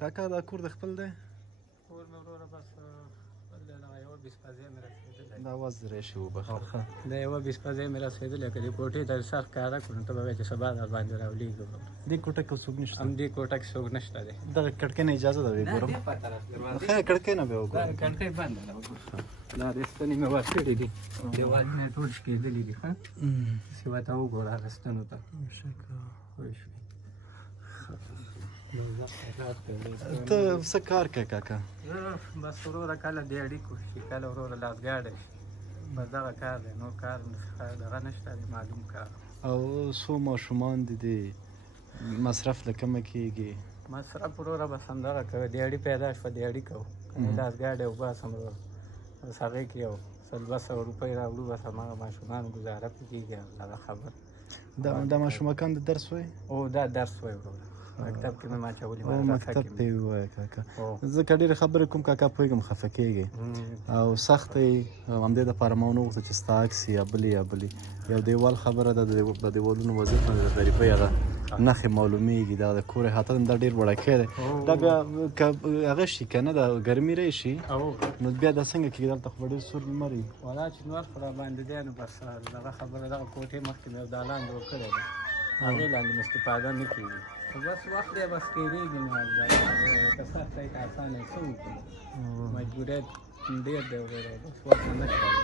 کاکا دا کور د خپل دی؟ کور مې وروره بس دغه یوه بسپازۍ مې رسېدلی. دا آواز دې راشي وبخښه. د یوه بسپازۍ مې رسېدلی، که دې کوټې ته سر ښکاره کړو نو ته به وایې چې سبا در باندې راولېږو. دې کوټه کې څوک نشته؟ همدې کوټه کې څوک نشته دی. دغه کړکۍ نه اجازه ده وګورم. خیر کړکۍ نه به دا وګورم. کړکۍ بنده ده، دا رستنې مې ور کړي دي، دیوالونه یې ټول شکېدلي دي. ښه سیوه ته وګوره رستنو ته. پوه شوې؟ ته څه کار کوې کاکا؟ بس وروره کله د اړیکو شي، کله وروره لاسګاډی شي، بس دغه کار دی، نور کار دغه نشته دی معلوم کار. او څو ماشومان دي د مصرف له کومه کېږي؟ مصرف وروره بس همدغه کوي، د اړي پیدا شوه د اړي کوو، لاسګاډی وباسم وروره بس هغې کې یو 100-200 روپۍ راوړو، بس هماغه ماشومانو ګزاره پرې کېږي. همدغه خبر. دا ماشومکان د درس وایي؟ او دا درس وایي وروره، مکتب کې مې اچولي. مکتب ته یې ووایه کاکا. زه که ډېرې خبرې کوم کاکا پوهېږم خفه کېږي او سخته یې، همدې دپاره ما ونه غوښتل چې ستا عکس یا بلې یو دیوال خبره ده، د دیوالونو وضعیت باندې د غریبۍ هغه نښې معلومېږي. دا د کور احاطه دا ډېر وړکی دی. دا بیا که هغه شي که نه، دا ګرمي راشي نو بیا دا څنګه کېږي؟ دلته خو به ډېر سور لمر وي. والا چې نور خو راباندې دی نو بس دغه خبره، دغه کوټې مخکې مې یو دالان جوړ کړی دی، هغې لاندې مې استفاده نه کېږي. بس وخت دی بس تېرېږي نو که سخته یې که اسانه یې څه وکړو، مجبوریت ډېر دی وروره، بس وخت نه کوي.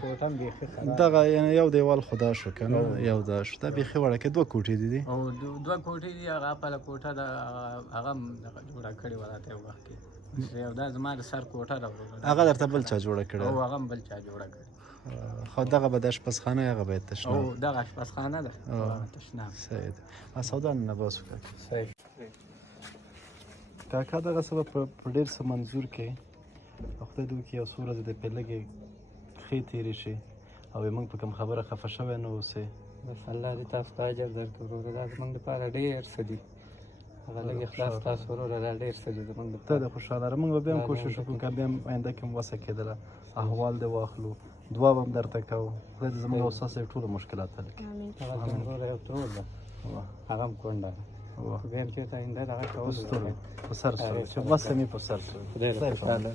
کوټه هم بیخي خراب دغه یعنې یو دیوال خو دا شو که نه، یو دا شو. دا بیخي وړکی 2 کوټې دي. او 2 کوټې دي. هغه خپله کوټه ده، هغه هم دغه جوړه کړې وه راته یو وخت کې. یو دا زما د سر کوټه ده وروره، هغه درته بل چا جوړه کړې؟ او هغه هم بل چا جوړه کړې. خو دغه به د اشپزخانه هغه به یې تشناب؟ او دغه اشپزخانه ده، هغه تشناب. صحیح ده. سودا نه باسو کاکا. صحیح. کاکا دغه څه به په ډېر څه منظور کې خدای دې وکړي یو څو ورځې دې پرې لږې ښې تېرې شي او موږ په کوم خبره خفه شوی نه اوسئ. بس الله دې تاسو ته اجر درکړي وروره، دا زموږ لپاره ډېر څه دي. هغه لږ اخلاص تاسو وروره دا ډېر څه دي زموږ ته لپاره. د خوشحاله موږ به بیا هم کوشش وکړو که بیا هم آینده کې هم وسه کېدله احوال دې واخلو، دعا به هم درته کوو. خدای دې زموږ او ستاسو ټولو مشکلات حل کړي. هغه زموږ وروره یو ترور ده، هغه هم کونډه ده. بین کې ته آینده دغه کول په سر سره چې وسه مې په سر سره خدای خوشحاله.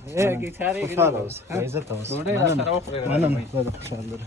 خوشحاله اوسه، عزت اوسه. مننه خوشحاله.